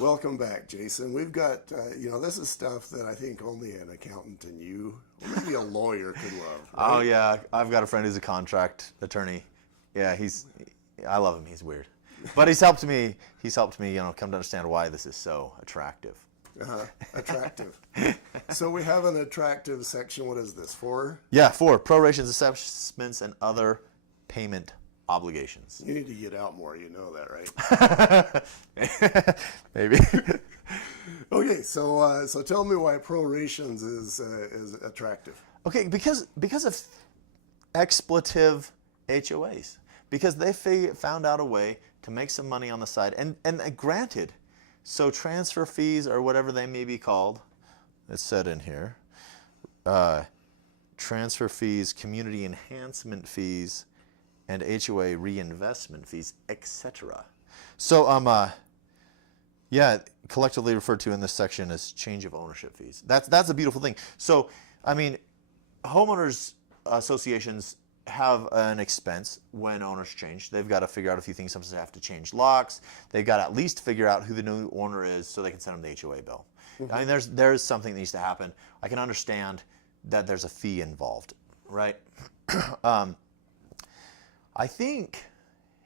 Welcome back, Jason. We've got, this is stuff that I think only an accountant and you, or maybe a lawyer could love. Right? Oh yeah, I've got a friend who's a contract attorney. Yeah, I love him. He's weird, but he's helped me. Come to understand why this is so attractive. Attractive. So we have an attractive section. What is this, 4? Yeah, 4, prorations, assessments, and other payment obligations. You need to get out more. You know that, right? Maybe. Okay, so tell me why prorations is attractive. Okay, because of expletive HOAs, because they found out a way to make some money on the side, and granted, so transfer fees or whatever they may be called, it's said in here, transfer fees, community enhancement fees, and HOA reinvestment fees, etc. So, collectively referred to in this section as change of ownership fees. That's a beautiful thing. So, I mean, homeowners associations have an expense when owners change. They've got to figure out a few things. Sometimes they have to change locks. They've got to at least figure out who the new owner is so they can send them the HOA bill. Mm-hmm. I mean, there's something that needs to happen. I can understand that there's a fee involved, right? I think,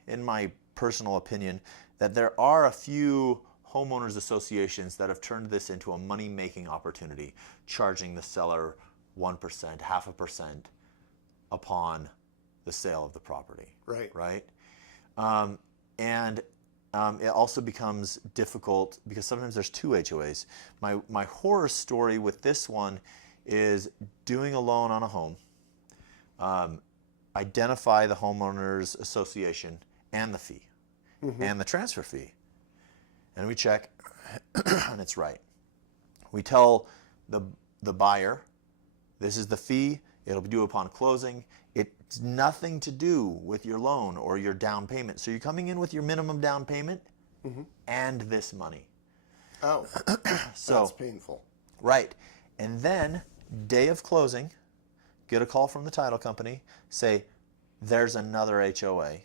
in my personal opinion, that there are a few homeowners associations that have turned this into a money-making opportunity, charging the seller 1%, 0.5% upon the sale of the property. Right. Right? It also becomes difficult because sometimes there's 2 HOAs. My horror story with this one is doing a loan on a home, identify the homeowners association and the fee, and the transfer fee. And we check, and it's right. We tell the buyer, this is the fee, it'll be due upon closing. It's nothing to do with your loan or your down payment. So you're coming in with your minimum down payment and this money. Oh, so that's painful. Right. And then, day of closing, get a call from the title company, say, there's another HOA.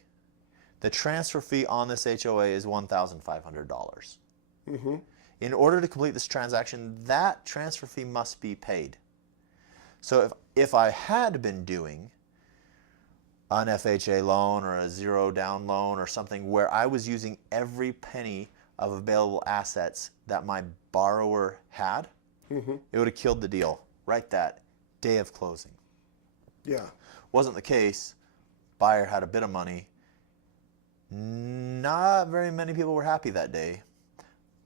The transfer fee on this HOA is $1,500. In order to complete this transaction, that transfer fee must be paid. So if I had been doing an FHA loan or a zero down loan or something where I was using every penny of available assets that my borrower had, it would have killed the deal right that day of closing. Yeah. Wasn't the case. Buyer had a bit of money. Not very many people were happy that day,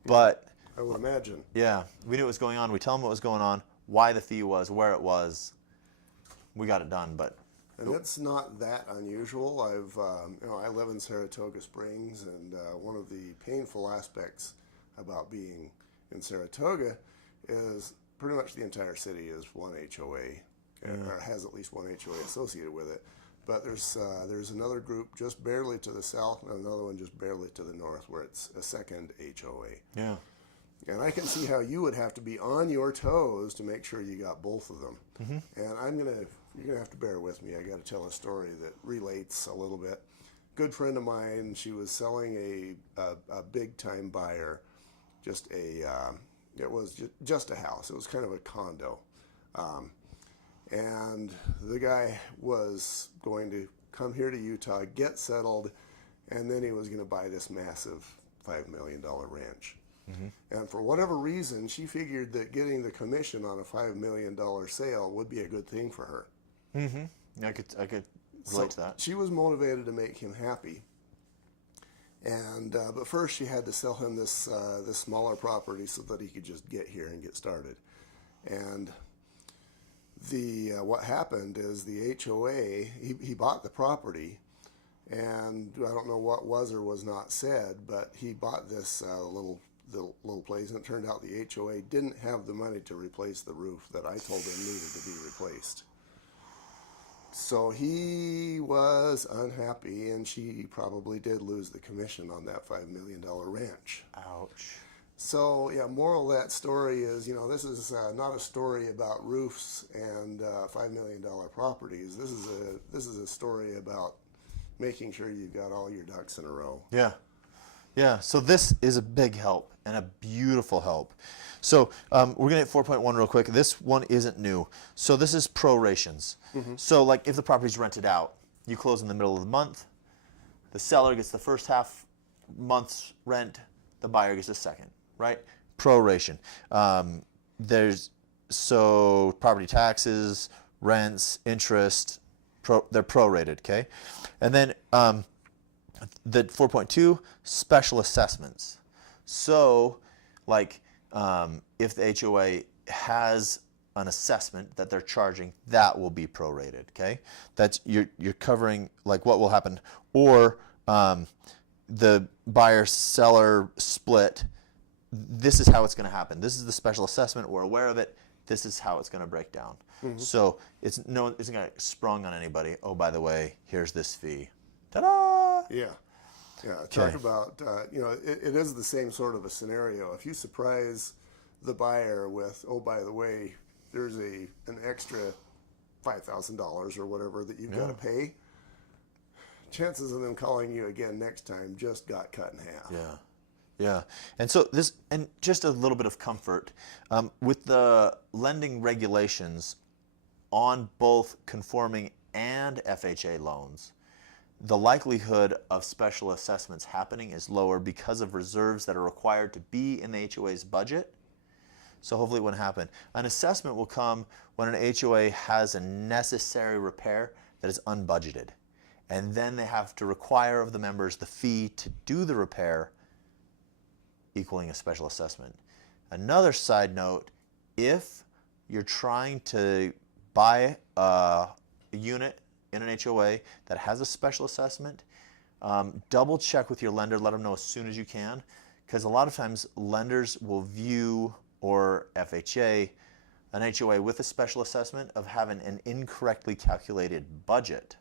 but I would imagine. Yeah, we knew what was going on. We tell them what was going on, why the fee was, where it was. We got it done, but. And it's not that unusual. I live in Saratoga Springs, and one of the painful aspects about being in Saratoga is pretty much the entire city is one HOA, or has at least one HOA associated with it. But there's another group just barely to the south, and another one just barely to the north, where it's a second HOA. Yeah. And I can see how you would have to be on your toes to make sure you got both of them. And you're gonna have to bear with me. I got to tell a story that relates a little bit. Good friend of mine, she was selling a big time buyer, it was just a house. It was kind of a condo. And the guy was going to come here to Utah, get settled, and then he was going to buy this massive $5 million ranch. And for whatever reason, she figured that getting the commission on a $5 million sale would be a good thing for her. I could relate to that. She was motivated to make him happy. And but first she had to sell him this smaller property so that he could just get here and get started. And what happened is the HOA, he bought the property, and I don't know what was or was not said, but he bought this little place, and it turned out the HOA didn't have the money to replace the roof that I told him needed to be replaced. So he was unhappy, and she probably did lose the commission on that $5 million ranch. Ouch. So, yeah, moral of that story is, this is not a story about roofs and $5 million properties. This is a story about making sure you've got all your ducks in a row. Yeah. Yeah, so this is a big help and a beautiful help. So we're going to hit 4.1 real quick. This one isn't new. So this is prorations. So like if the property's rented out, you close in the middle of the month, the seller gets the first half month's rent, the buyer gets the second, right? Proration. So property taxes, rents, interest, they're prorated, okay? And then the 4.2, special assessments. So like if the HOA has an assessment that they're charging, that will be prorated, okay? That's you're covering like what will happen, or the buyer-seller split. This is how it's going to happen. This is the special assessment. We're aware of it. This is how it's going to break down. So it's isn't going to sprung on anybody. Oh, by the way, here's this fee. Ta-da! Yeah. Talk about it is the same sort of a scenario. If you surprise the buyer with, oh, by the way, there's an extra $5,000 or whatever that you've got to pay, chances of them calling you again next time just got cut in half. Yeah. And so this, and just a little bit of comfort with the lending regulations on both conforming and FHA loans, the likelihood of special assessments happening is lower because of reserves that are required to be in the HOA's budget. So hopefully it wouldn't happen. An assessment will come when an HOA has a necessary repair that is unbudgeted. And then they have to require of the members the fee to do the repair, equaling a special assessment. Another side note, if you're trying to buy a unit in an HOA that has a special assessment, double check with your lender, let them know as soon as you can, because a lot of times lenders will view, or FHA, an HOA with a special assessment of having an incorrectly calculated budget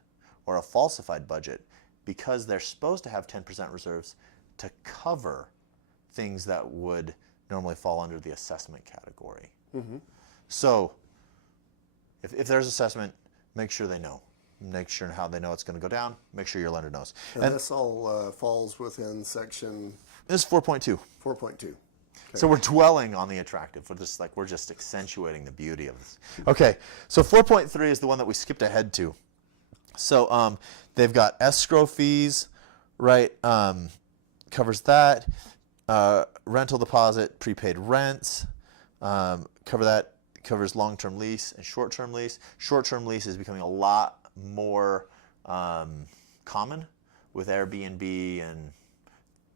or a falsified budget, because they're supposed to have 10% reserves to cover things that would normally fall under the assessment category. So if there's assessment, make sure they know. Make sure how they know it's going to go down. Make sure your lender knows. And this all falls within section? This is 4.2. 4.2. Okay. So we're dwelling on the attractive. We're just accentuating the beauty of this. Okay, so 4.3 is the one that we skipped ahead to. So they've got escrow fees, right? Covers that. Rental deposit, prepaid rents, cover that. Covers long-term lease and short-term lease. Short-term lease is becoming a lot more common with Airbnb and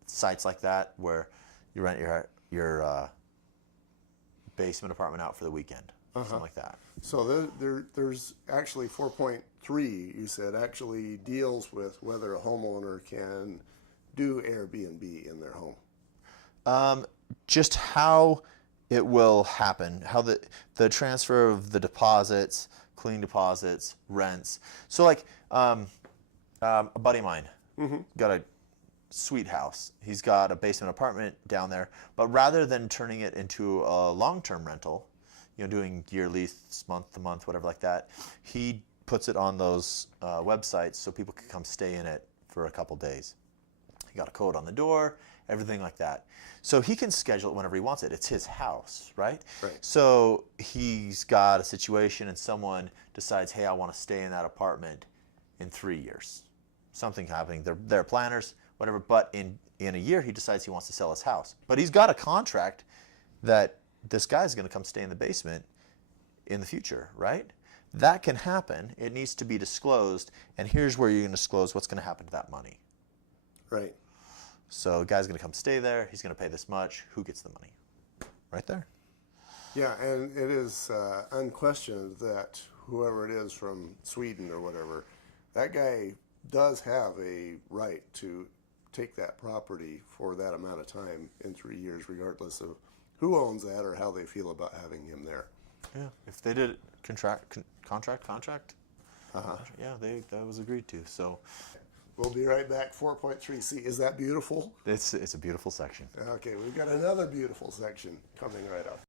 sites like that, where you rent your basement apartment out for the weekend, something like that. So there's actually 4.3, you said, actually deals with whether a homeowner can do Airbnb in their home. Just how it will happen, how the transfer of the deposits, cleaning deposits, rents. So like a buddy of mine got a sweet house. He's got a basement apartment down there, but rather than turning it into a long-term rental, doing year lease, month to month, whatever like that, he puts it on those websites so people can come stay in it for a couple days. He got a code on the door, everything like that. So he can schedule it whenever he wants it. It's his house, right? So he's got a situation and someone decides, hey, I want to stay in that apartment in 3 years. Something happening. They're planners, whatever, but in a year he decides he wants to sell his house. But he's got a contract that this guy's going to come stay in the basement in the future, right? That can happen. It needs to be disclosed, and here's where you're going to disclose what's going to happen to that money. Right. So a guy's going to come stay there. He's going to pay this much. Who gets the money? Right there. Yeah, and it is unquestioned that whoever it is from Sweden or whatever, that guy does have a right to take that property for that amount of time in 3 years, regardless of who owns that or how they feel about having him there. Yeah, if they did contract. Yeah, that was agreed to. So we'll be right back. 4.3C. Is that beautiful? it's a beautiful section. Okay, we've got another beautiful section coming right up.